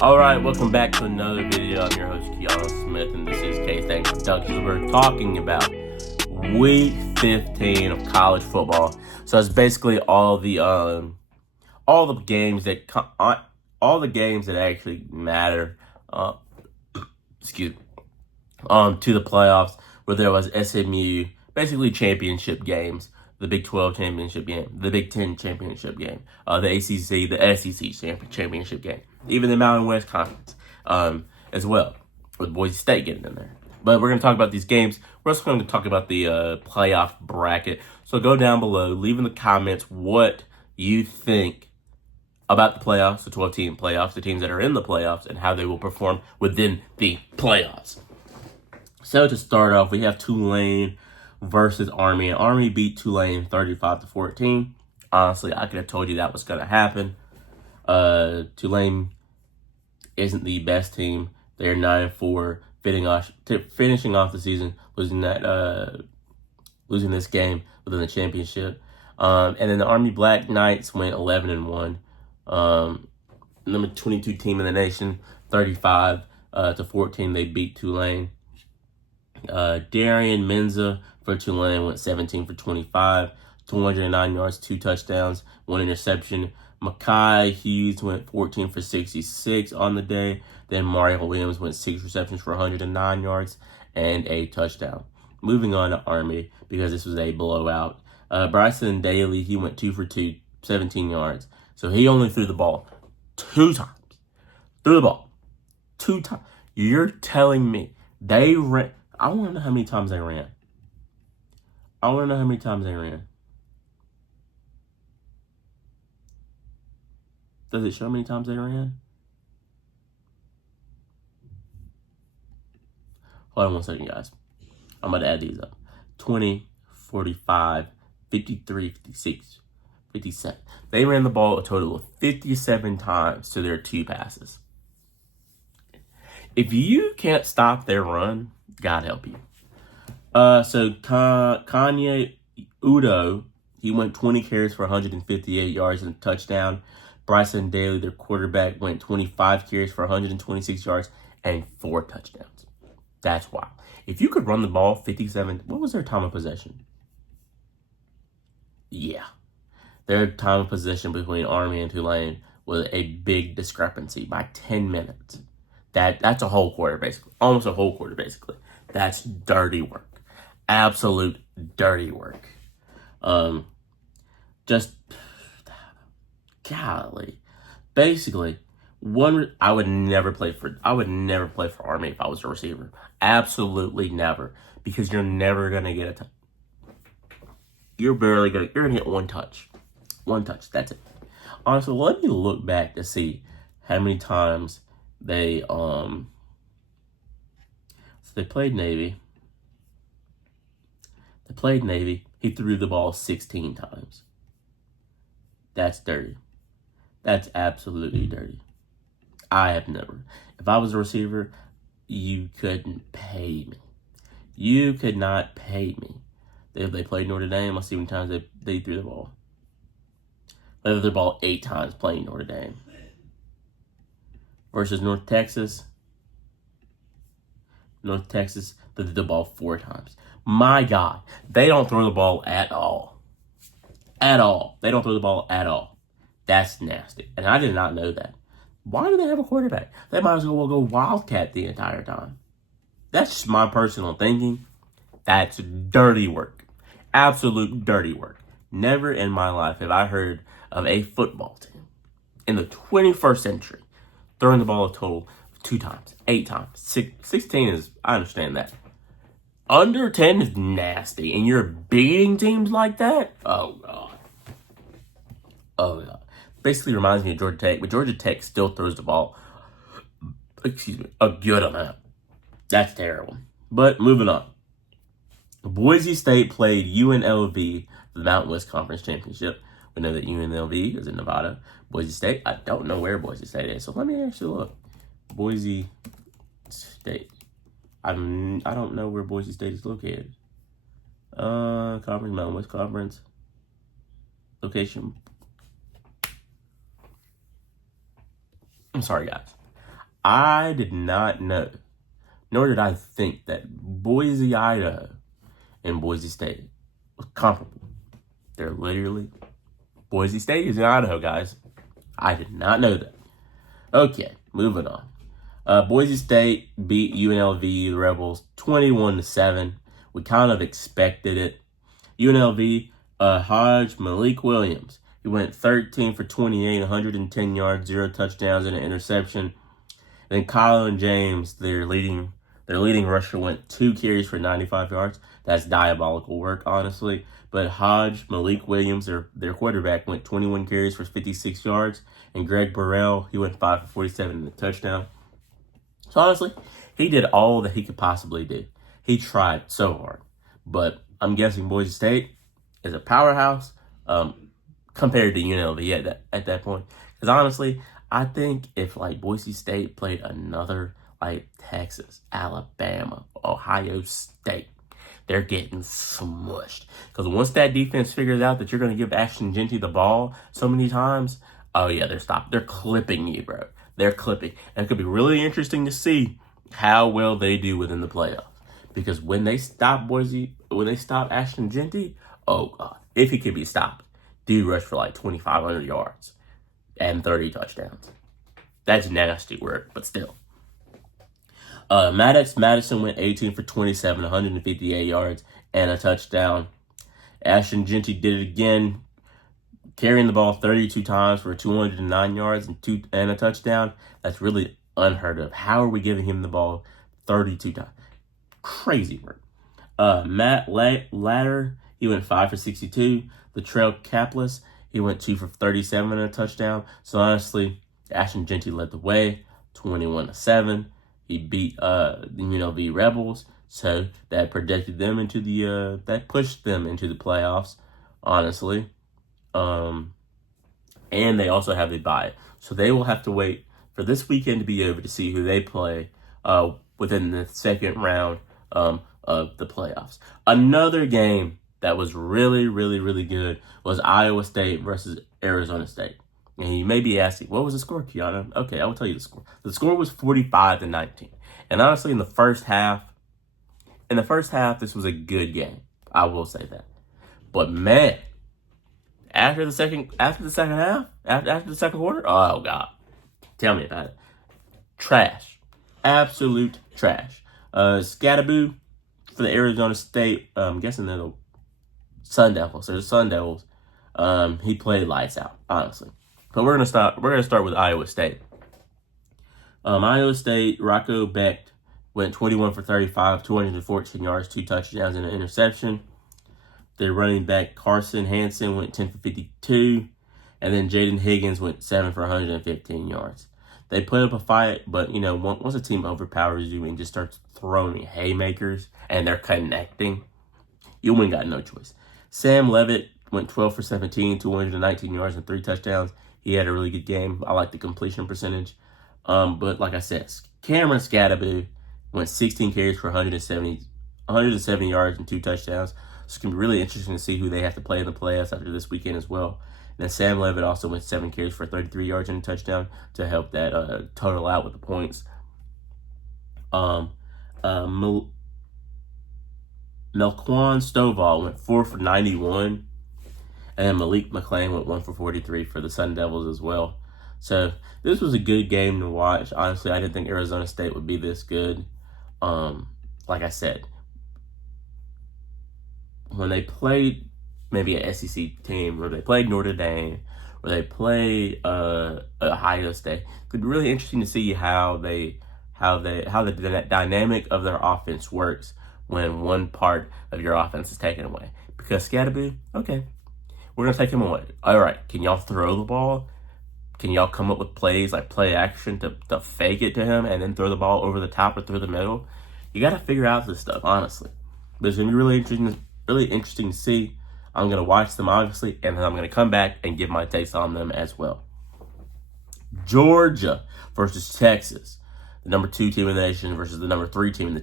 Alright, welcome back to another video. I'm your host, Keanu Smith, and this is K-Stang Productions. We're talking about Week 15 of college football. So it's basically all the games that actually matter. To the playoffs, where there was SMU, basically championship games, the Big 12 championship game, the Big 10 championship game, the ACC, the SEC championship game, even the Mountain West Conference as well, with Boise State getting in there. But we're going to talk about these games. We're also going to talk about the playoff bracket. So go down below, leave in the comments what you think about the playoffs, the 12-team playoffs, the teams that are in the playoffs, and how they will perform within the playoffs. So to start off, we have Tulane versus Army. And Army beat Tulane 35-14. Honestly, I could have told you that was going to happen. Tulane isn't the best team. They're 9-4, finishing off the season, losing this game within the championship. And then the Army Black Knights went 11-1. Number 22 team in the nation, 35-14. They beat Tulane. Darian Menza for Tulane went 17 for 25, 209 yards, 2 touchdowns, 1 interception. Makai Hughes went 14 for 66 on the day. Then Mario Williams went 6 receptions for 109 yards and a touchdown. Moving on to Army, because this was a blowout. Bryson Daly, he went 2 for 2, 17 yards. So he only threw the ball 2 times. Threw the ball 2 times. You're telling me they ran... I want to know how many times they ran. Does it show how many times they ran? Hold on one second, guys. I'm about to add these up. 20, 45, 53, 56, 57. They ran the ball a total of 57 times to their 2 passes. If you can't stop their run, God help you. So Kanye Udo, he went 20 carries for 158 yards and a touchdown. Bryson Daly, their quarterback, went 25 carries for 126 yards and 4 touchdowns. That's wild. If you could run the ball 57, what was their time of possession? Yeah. Their time of possession between Army and Tulane was a big discrepancy by 10 minutes. That's a whole quarter, basically. Almost a whole quarter, basically. That's dirty work. Absolute dirty work. Just, golly. Basically, I would never play for Army if I was a receiver. Absolutely never. Because you're never going to get a touch. You're going to get 1 touch. 1 touch. That's it. Honestly, let me look back to see how many times they played Navy. He threw the ball 16 times. That's dirty. That's absolutely dirty. I have never. If I was a receiver, you couldn't pay me. You could not pay me. If they played Notre Dame, let's see how many times they threw the ball. They threw the ball 8 times playing Notre Dame. Versus North Texas, they threw the ball 4 times. My God, they don't throw the ball at all. At all. They don't throw the ball at all. That's nasty. And I did not know that. Why do they have a quarterback? They might as well go Wildcat the entire time. That's just my personal thinking. That's dirty work. Absolute dirty work. Never in my life have I heard of a football team in the 21st century throwing the ball a total of 2 times, 8 times. 16 is, I understand that. Under 10 is nasty, and you're beating teams like that? Oh, God. Oh, God. Basically reminds me of Georgia Tech, but Georgia Tech still throws the ball, a good amount. That's terrible. But moving on. Boise State played UNLV for the Mountain West Conference Championship. We know that UNLV is in Nevada. Boise State, I don't know where Boise State is, so let me actually look. Boise State. I don't know where Boise State is located. Conference, Mountain West Conference. Location. I'm sorry, guys. I did not know, nor did I think that Boise, Idaho, and Boise State was comparable. They're literally, Boise State is in Idaho, guys. I did not know that. Okay, moving on. Boise State beat UNLV, the Rebels, 21-7. We kind of expected it. UNLV, Hodge, Malik Williams. He went 13 for 28, 110 yards, 0 touchdowns, and an interception. Then Kylan James, their leading rusher, went 2 carries for 95 yards. That's diabolical work, honestly. But Hodge, Malik Williams, their quarterback, went 21 carries for 56 yards. And Greg Burrell, he went 5 for 47 and a touchdown. So honestly, he did all that he could possibly do. He tried so hard. But I'm guessing Boise State is a powerhouse compared to UNLV at that point. Because honestly, I think if like Boise State played another like Texas, Alabama, Ohio State, they're getting smushed. Because once that defense figures out that you're going to give Ashton Jeanty the ball so many times, oh yeah, they're clipping you, bro. They're clipping. And it could be really interesting to see how well they do within the playoffs. Because when they stop Ashton Jeanty, oh God, if he could be stopped, dude rushed for like 2,500 yards and 30 touchdowns. That's nasty work, but still. Madison went 18 for 27, 158 yards, and a touchdown. Ashton Jeanty did it again, carrying the ball 32 times for 209 yards and a touchdown. That's really unheard of. How are we giving him the ball 32 times? Crazy work. Matt Latter, he went 5 for 62. Latrell Caplis, he went 2 for 37 and a touchdown. So honestly, Ashton Jeanty led the way, 21-7. He beat the UNLV Rebels, so that projected them into that pushed them into the playoffs, honestly. And they also have a bye, so they will have to wait for this weekend to be over to see who they play within the second round of the playoffs. Another game that was really, really, really good was Iowa State versus Arizona State. And you may be asking, what was the score, Kiana? Okay, I will tell you the score. The score was 45-19. And honestly, in the first half, this was a good game. I will say that. But man, after the second quarter, oh God, tell me about it. Trash, absolute trash. Scatterboo for the Arizona State. I'm guessing they're the Sun Devils. They're the Sun Devils. He played lights out, honestly. So we're gonna start with Iowa State. Iowa State, Rocco Becht went 21 for 35, 214 yards, 2 touchdowns, and an interception. Their running back Carson Hansen went 10 for 52, and then Jaden Higgins went 7 for 115 yards. They put up a fight, but once a team overpowers you and just starts throwing haymakers and they're connecting, you ain't got no choice. Sam Levitt went 12 for 17, 219 yards, and 3 touchdowns. He had a really good game. I like the completion percentage. But like I said, Cameron Scatterboo went 16 carries for 170 yards and 2 touchdowns. So it's going to be really interesting to see who they have to play in the playoffs after this weekend as well. And then Sam Levitt also went 7 carries for 33 yards and a touchdown to help that total out with the points. Melquan Stovall went 4 for 91. And then Malik McClain went 1 for 43 for the Sun Devils as well. So this was a good game to watch. Honestly, I didn't think Arizona State would be this good. Like I said, when they played maybe an SEC team, or they played Notre Dame, or they played Ohio State, it could be really interesting to see how the dynamic of their offense works when one part of your offense is taken away. Because Scatterboo, okay, we're going to take him away. All right, can y'all throw the ball? Can y'all come up with plays like play action to fake it to him and then throw the ball over the top or through the middle? You got to figure out this stuff, honestly. But it's going to be really interesting to see. I'm going to watch them, obviously, and then I'm going to come back and give my takes on them as well. Georgia versus Texas. The number 2 team in the nation versus the number 3 team in the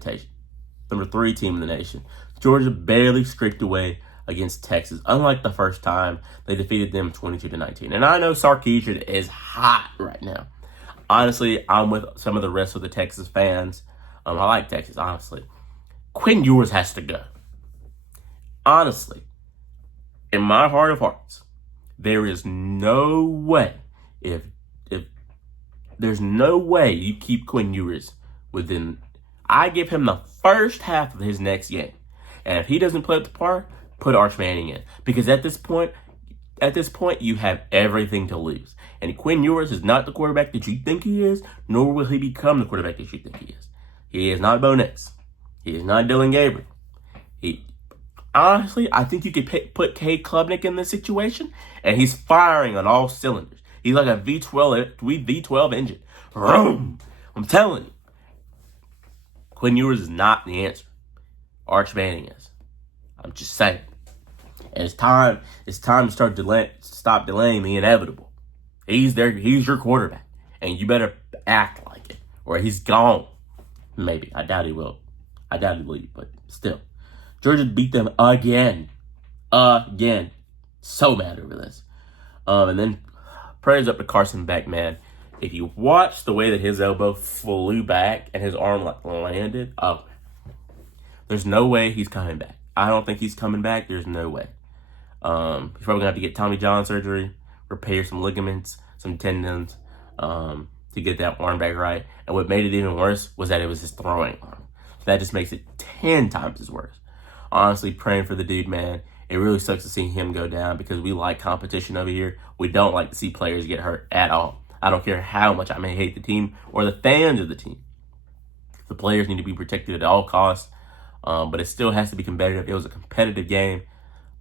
nation. Georgia barely scraped away against Texas. Unlike the first time, they defeated them 22-19. And I know Sarkisian is hot right now. Honestly, I'm with some of the rest of the Texas fans. I like Texas, honestly. Quinn Ewers has to go. Honestly, in my heart of hearts, there is no way if there's no way you keep Quinn Ewers within. I give him the first half of his next game, and if he doesn't play up to par, put Arch Manning in, because at this point, you have everything to lose. And Quinn Ewers is not the quarterback that you think he is, nor will he become the quarterback that you think he is. He is not Bo Nix. He is not Dylan Gabriel. Honestly, I think you could put Cade Klubnik in this situation, and he's firing on all cylinders. He's like a V12 engine. Vroom. I'm telling you. Quinn Ewers is not the answer. Arch Manning is. I'm just saying. And it's time to stop delaying the inevitable. He's your quarterback. And you better act like it, or he's gone. Maybe. I doubt he will. I doubt he'll leave, but still. Georgia beat them again. So mad over this. And then prayers up to Carson Beck, man. If you watch the way that his elbow flew back and his arm landed, there's no way he's coming back. I don't think he's coming back. There's no way. He's probably going to have to get Tommy John surgery, repair some ligaments, some tendons, to get that arm back right. And what made it even worse was that it was his throwing arm. So that just makes it 10 times as worse. Honestly, praying for the dude, man. It really sucks to see him go down because we like competition over here. We don't like to see players get hurt at all. I don't care how much I may hate the team or the fans of the team. The players need to be protected at all costs, but it still has to be competitive. It was a competitive game.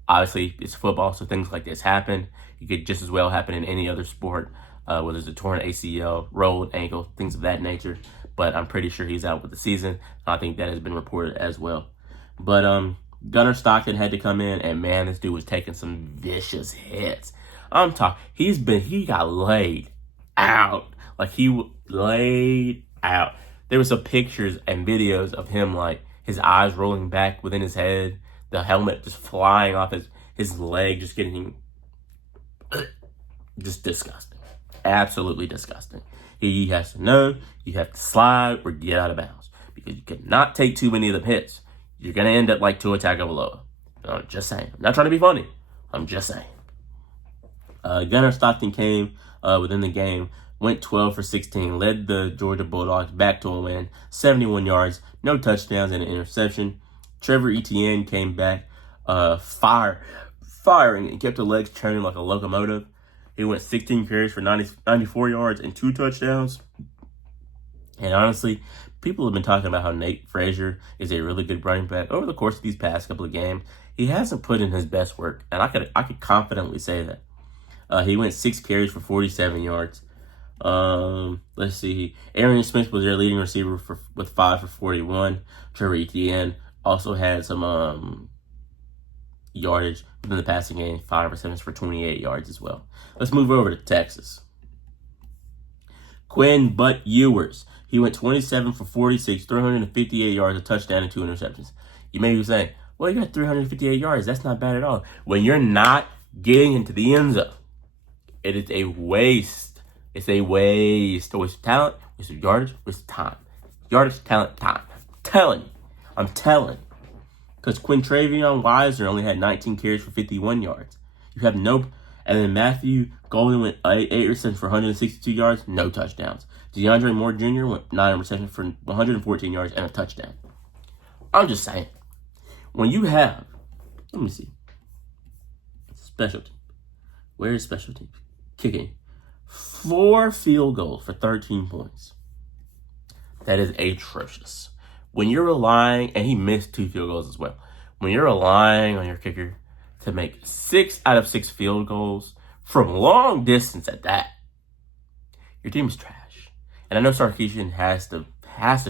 Obviously, it's football, so things like this happen. It could just as well happen in any other sport, whether it's a torn ACL, rolled ankle, things of that nature. But I'm pretty sure he's out with the season. I think that has been reported as well. But Gunnar Stockton had to come in, and man, this dude was taking some vicious hits. I'm talking, he got laid out. Like, he laid out. There were some pictures and videos of him, like, his eyes rolling back within his head, the helmet just flying off his leg, just getting just disgusting. Absolutely disgusting. He has to know you have to slide or get out of bounds, because you cannot take too many of them hits. You're going to end up like Tua Tagovailoa. I'm just saying. I'm not trying to be funny. I'm just saying. Gunnar Stockton came within the game, went 12 for 16, led the Georgia Bulldogs back to a win, 71 yards, no touchdowns, and an interception. Trevor Etienne came back firing and kept the legs churning like a locomotive. He went 16 carries for 94 yards and 2 touchdowns. And honestly, people have been talking about how Nate Frazier is a really good running back over the course of these past couple of games. He hasn't put in his best work, and I could confidently say that. He went 6 carries for 47 yards. Let's see. Arian Smith was their leading receiver with 5 for 41. Trevor Etienne also had some yardage within the passing game, 5 receptions for 28 yards as well. Let's move over to Texas. Quinn Ewers. He went 27 for 46, 358 yards, a touchdown, and 2 interceptions. You may be saying, well, you got 358 yards. That's not bad at all. When you're not getting into the end zone, it is a waste. It's a waste. A waste of talent, waste of yardage, waste of time. Yardage, talent, time. I'm telling you. Because Quintravion Weiser only had 19 carries for 51 yards. You have no... And then Matthew Golden went 8 receptions for 162 yards, no touchdowns. DeAndre Moore Jr. went 9 receptions for 114 yards and a touchdown. I'm just saying. When you have... Let me see. Special team. Where's special team? Kicking. 4 field goals for 13 points. That is atrocious. When you're relying... And he missed 2 field goals as well. When you're relying on your kicker to make 6 out of 6 field goals from long distance at that, your team's trash. And I know Sarkisian has to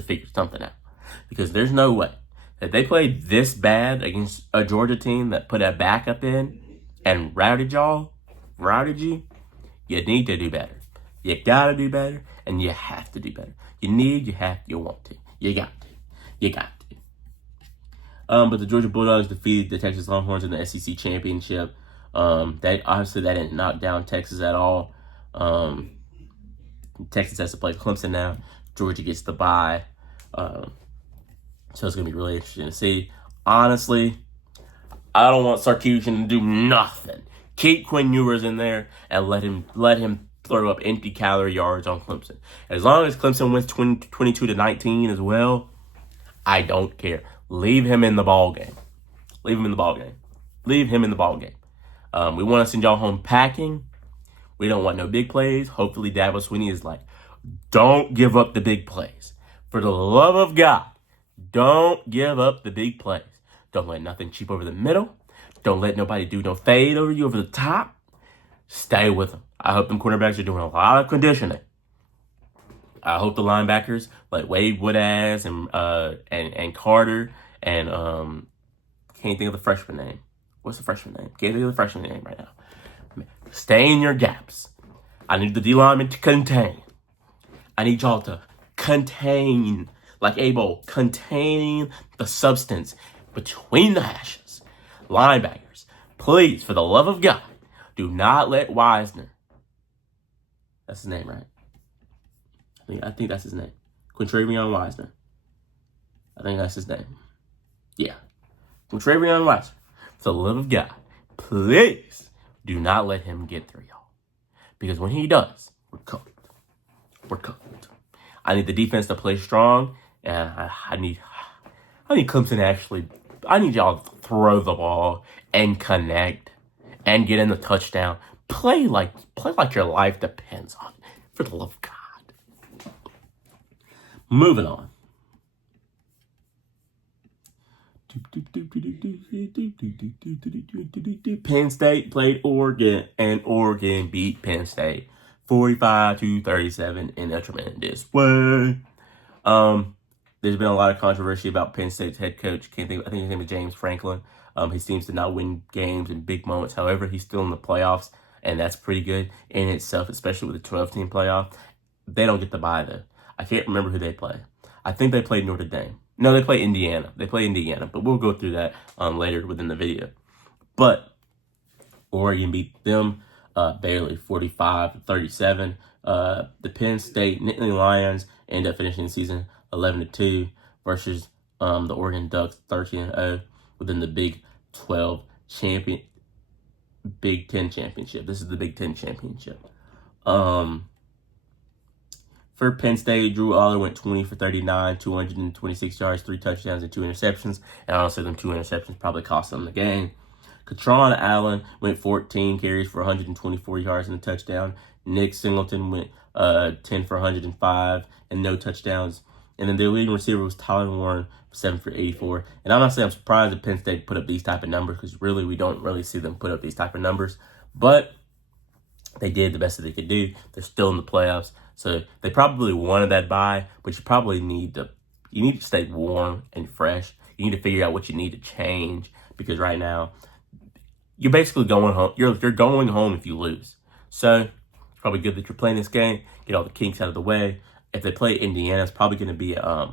figure something out, because there's no way that they played this bad against a Georgia team that put a backup in and routed you. You need to do better. You gotta do better, and you have to do better. You want to. You got to. But the Georgia Bulldogs defeated the Texas Longhorns in the SEC championship. That didn't knock down Texas at all. Texas has to play Clemson now. Georgia gets the bye. So it's going to be really interesting to see. Honestly, I don't want Sarkisian to do nothing. Keep Quinn Ewers in there and let him throw up empty calorie yards on Clemson. As long as Clemson wins 22-19 as well, I don't care. Leave him in the ball game. Leave him in the ball game. Leave him in the ball game. We want to send y'all home packing. We don't want no big plays. Hopefully, Dabo Swinney is like, don't give up the big plays. For the love of God, don't give up the big plays. Don't let nothing cheap over the middle. Don't let nobody do no fade over you over the top. Stay with them. I hope them cornerbacks are doing a lot of conditioning. I hope the linebackers like Wade Woodaz and Carter and can't think of the freshman name. What's the freshman name? Can't think of the freshman name right now. Stay in your gaps. I need the D lineman to contain. I need y'all to contain, like A-Bowl, contain the substance between the hashes. Linebackers, please, for the love of God, do not let Wisner. That's his name, right? I think that's his name. Quintravion Wisner. I think that's his name. Yeah. Quintravion Wisner. For the love of God, please do not let him get through y'all. Because when he does, we're cooked. We're cooked. I need the defense to play strong, and I need Clemson to actually. I need y'all to throw the ball and connect and get in the touchdown. Play like your life depends on it. For the love of God. Moving on. Penn State played Oregon, and Oregon beat Penn State 45-37 in a tremendous way. There's been a lot of controversy about Penn State's head coach. I think his name is James Franklin. He seems to not win games in big moments. However, he's still in the playoffs, and that's pretty good in itself, especially with the 12-team playoff. They don't get the bye, though. I can't remember who they play. I think they played Notre Dame. No, they play Indiana. But we'll go through that later within the video. But Oregon beat them barely, 45-37. The Penn State Nittany Lions end up finishing the season 11-2 versus the Oregon Ducks 13-0 within the Big 10 championship. This is the Big 10 championship. For Penn State, Drew Aller went 20 for 39, 226 yards, 3 touchdowns, and 2 interceptions. And honestly, them 2 interceptions probably cost them the game. Katron Allen went 14 carries for 124 yards and a touchdown. Nick Singleton went 10 for 105 and no touchdowns. And then their leading receiver was Tyler Warren, 7 for 84. And honestly, I'm surprised that Penn State put up these type of numbers because really we don't really see them put up these type of numbers. But they did the best that they could do. They're still in the playoffs. So they probably wanted that bye, but you probably need to stay warm and fresh. You need to figure out what you need to change because right now you're basically going home. You're going home if you lose. So it's probably good that you're playing this game. Get all the kinks out of the way. If they play Indiana, it's probably going to be a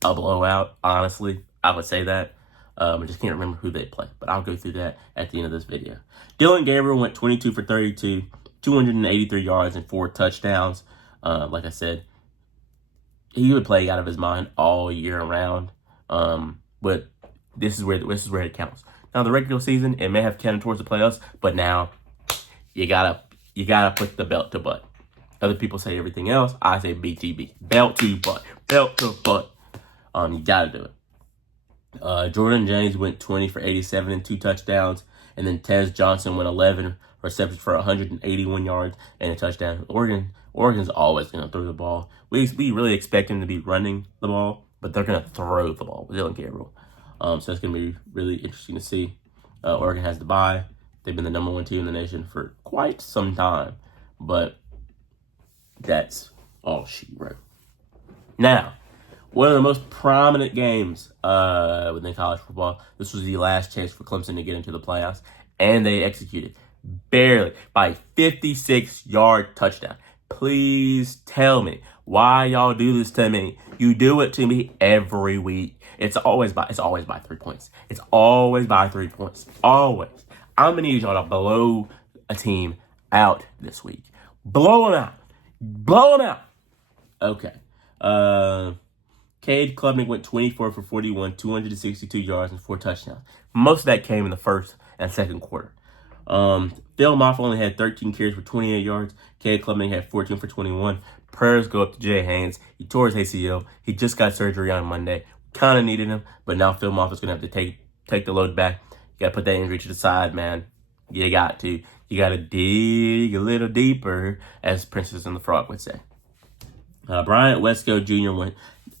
blowout. Honestly, I would say that. I just can't remember who they play, but I'll go through that at the end of this video. Dylan Gabriel went 22 for 32, 283 yards and 4 touchdowns. Like I said, he would play out of his mind all year round. But this is where it counts. Now the regular season, it may have counted towards the playoffs, but now you gotta put the belt to butt. Other people say everything else. I say BTB, belt to butt, belt to butt. You gotta do it. Jordan James went 20 for 87 and 2 touchdowns, and then Tez Johnson went 11 receptions for 181 yards and a touchdown. Oregon's always going to throw the ball. We really expect them to be running the ball, but they're going to throw the ball with Dylan Gabriel. So it's going to be really interesting to see. Oregon has the bye. They've been the number 1 team in the nation for quite some time, but that's all she wrote. Now, one of the most prominent games within college football. This was the last chance for Clemson to get into the playoffs, and they executed barely by a 56-yard touchdown. Please tell me why y'all do this to me. You do it to me every week. It's always by 3 points. It's always by 3 points. Always. I'm gonna need y'all to blow a team out this week. Blow them out. Blow them out. Okay. Cade Klubnik went 24 for 41, 262 yards, and 4 touchdowns. Most of that came in the first and second quarter. Phil Moffa only had 13 carries for 28 yards. Cade Klubnik had 14 for 21. Prayers go up to Jay Haynes. He tore his ACL. He just got surgery on Monday. Kind of needed him, but now Phil Moffa's going to have to take the load back. You got to put that injury to the side, man. You got to. You got to dig a little deeper, as Princess and the Frog would say. Bryant Wesco Jr. went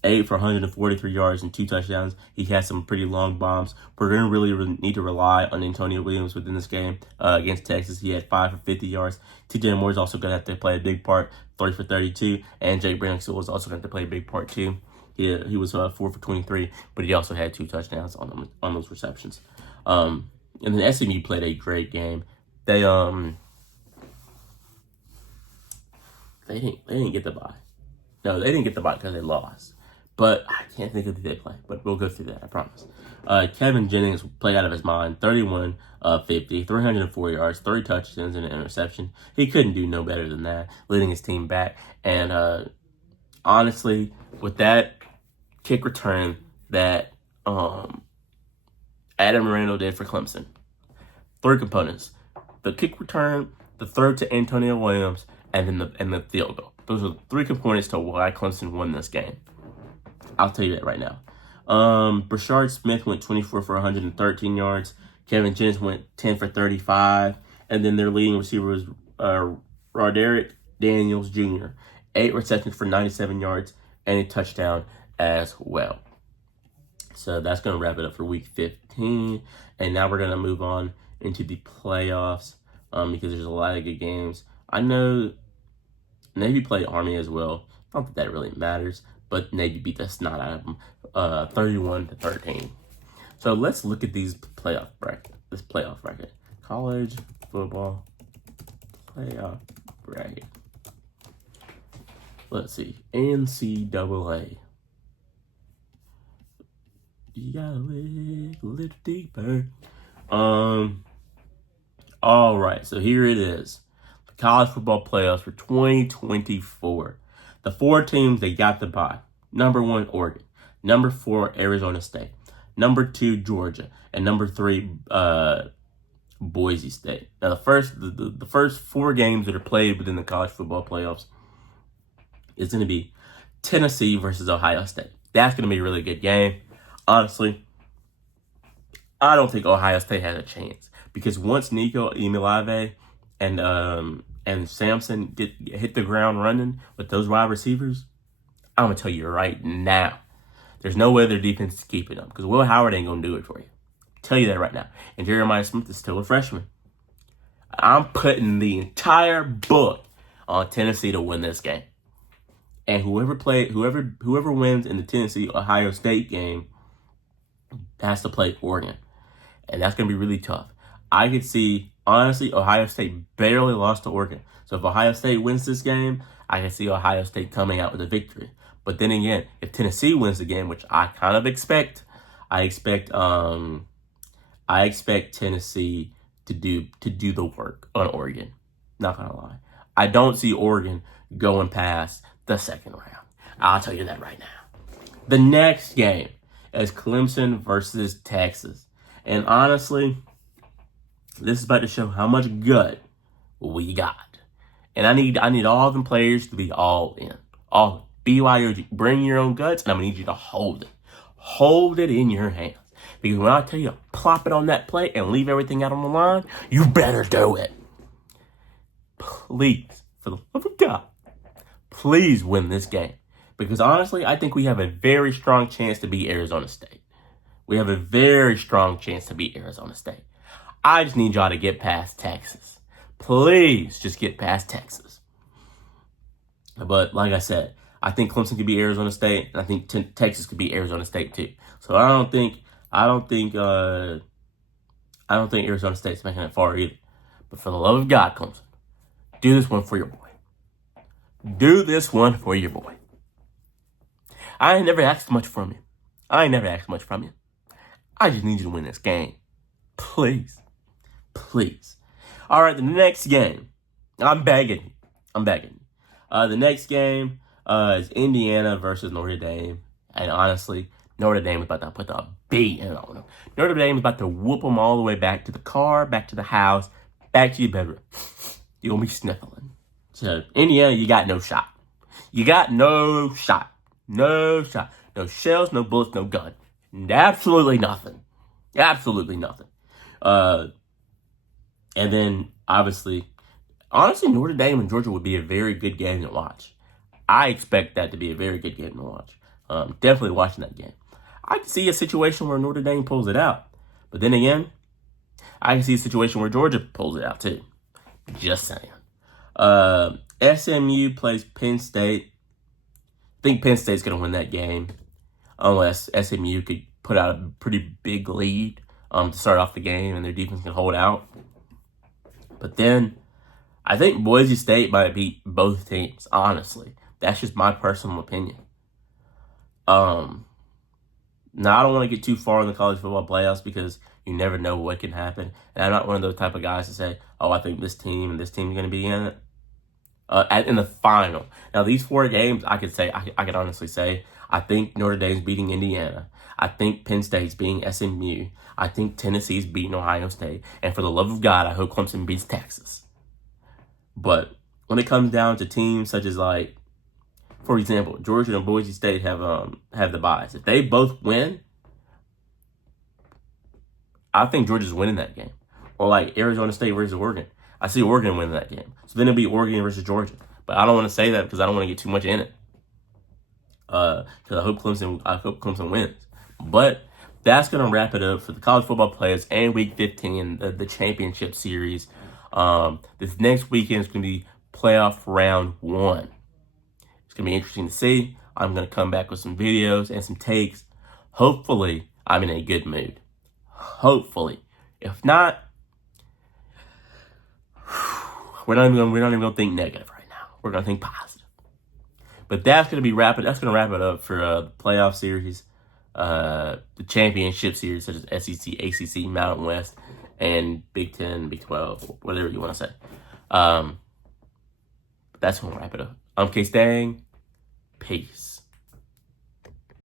8 for 143 yards and 2 touchdowns. He had some pretty long bombs. We're going to really need to rely on Antonio Williams within this game against Texas. He had 5 for 50 yards. TJ Moore's also going to have to play a big part, 3 for 32. And Jake Brannick was also going to have to play a big part too. He was 4 for 23, but he also had 2 touchdowns on those receptions. And then SMU played a great game. They didn't get the bye. No, they didn't get the bye because they lost. But I can't think of who they play. But we'll go through that, I promise. Kevin Jennings played out of his mind. 31 50, 304 yards, 3 touchdowns, and an interception. He couldn't do no better than that, leading his team back. And honestly, with that kick return that Adam Moreno did for Clemson, 3 components: the kick return, the throw to Antonio Williams, and then the field goal. Those are 3 components to why Clemson won this game. I'll tell you that right now. Brashard Smith went 24 for 113 yards. Kevin Jennings went 10 for 35. And then their leading receiver was Roderick Daniels Jr. 8 receptions for 97 yards and a touchdown as well. So that's going to wrap it up for week 15. And now we're going to move on into the playoffs because there's a lot of good games. I know Navy played Army as well. Not that really matters, but Navy beat the snot out of them 31-13. So let's look at these playoff bracket. This playoff bracket. College football playoff bracket. Let's see. NCAA. You gotta look a little deeper. All right, so here it is. The college football playoffs for 2024. The 4 teams that got the bye. Number 1, Oregon. Number 4, Arizona State. Number 2, Georgia. And number 3, Boise State. Now, the first 4 games that are played within the college football playoffs is going to be Tennessee versus Ohio State. That's going to be a really good game. Honestly, I don't think Ohio State has a chance because once Nico Imilave and Samson hit the ground running with those wide receivers, I'm going to tell you right now, there's no way their defense is keeping them because Will Howard ain't going to do it for you. I'll tell you that right now. And Jeremiah Smith is still a freshman. I'm putting the entire book on Tennessee to win this game. And whoever wins in the Tennessee-Ohio State game has to play Oregon. And that's going to be really tough. I could see, honestly, Ohio State barely lost to Oregon. So if Ohio State wins this game, I can see Ohio State coming out with a victory. But then again, if Tennessee wins the game, which I kind of expect, I expect Tennessee to do the work on Oregon. Not gonna lie. I don't see Oregon going past the second round. I'll tell you that right now. The next game is Clemson versus Texas. And honestly, this is about to show how much gut we got. And I need all them players to be all in. All BYOG. Bring your own guts, and I'm going to need you to hold it. Hold it in your hands. Because when I tell you to plop it on that plate and leave everything out on the line, you better do it. Please, for the love of God, please win this game. Because honestly, I think we have a very strong chance to beat Arizona State. We have a very strong chance to beat Arizona State. I just need y'all to get past Texas. Please just get past Texas. But like I said, I think Clemson could beat Arizona State, and I think Texas could beat Arizona State too. So I don't think Arizona State's making it far either. But for the love of God, Clemson, do this one for your boy. Do this one for your boy. I ain't never asked much from you. I just need you to win this game. Please. Please. All right, the next game. I'm begging. The next game is Indiana versus Notre Dame. And honestly, Notre Dame is about to put the beating on them. Notre Dame is about to whoop them all the way back to the car, back to the house, back to your bedroom. You're going to be sniffling. So, Indiana, you got no shot. You got no shot. No shot. No shells, no bullets, no gun. Absolutely nothing. Absolutely nothing. And then, honestly, Notre Dame and Georgia would be a very good game to watch. I expect that to be a very good game to watch. Definitely watching that game. I can see a situation where Notre Dame pulls it out. But then again, I can see a situation where Georgia pulls it out too. Just saying. SMU plays Penn State. I think Penn State's going to win that game. Unless SMU could put out a pretty big lead to start off the game and their defense can hold out. But then, I think Boise State might beat both teams, honestly. That's just my personal opinion. Now, I don't want to get too far in the college football playoffs because you never know what can happen. And I'm not one of those type of guys to say, oh, I think this team and this team is going to be in it. In the final. Now, these 4 games, I could honestly say, I think Notre Dame's beating Indiana. I think Penn State's beating SMU. I think Tennessee's beating Ohio State. And for the love of God, I hope Clemson beats Texas. But when it comes down to teams such as like, for example, Georgia and Boise State have the byes. If they both win, I think Georgia's winning that game. Or like Arizona State versus Oregon. I see Oregon winning that game. So then it'll be Oregon versus Georgia. But I don't want to say that because I don't want to get too much in it. Because I hope Clemson wins. But that's going to wrap it up for the college football players and Week 15, the championship series. This next weekend is going to be playoff round 1. It's going to be interesting to see. I'm going to come back with some videos and some takes. Hopefully, I'm in a good mood. Hopefully. If not, we're not even going to think negative right now. We're going to think positive. But that's going to wrap it up for the playoff series, the championship series such as SEC, ACC, Mountain West, and Big 10, Big 12, whatever you want to say. That's going to wrap it up. I'm K-Stang. Peace.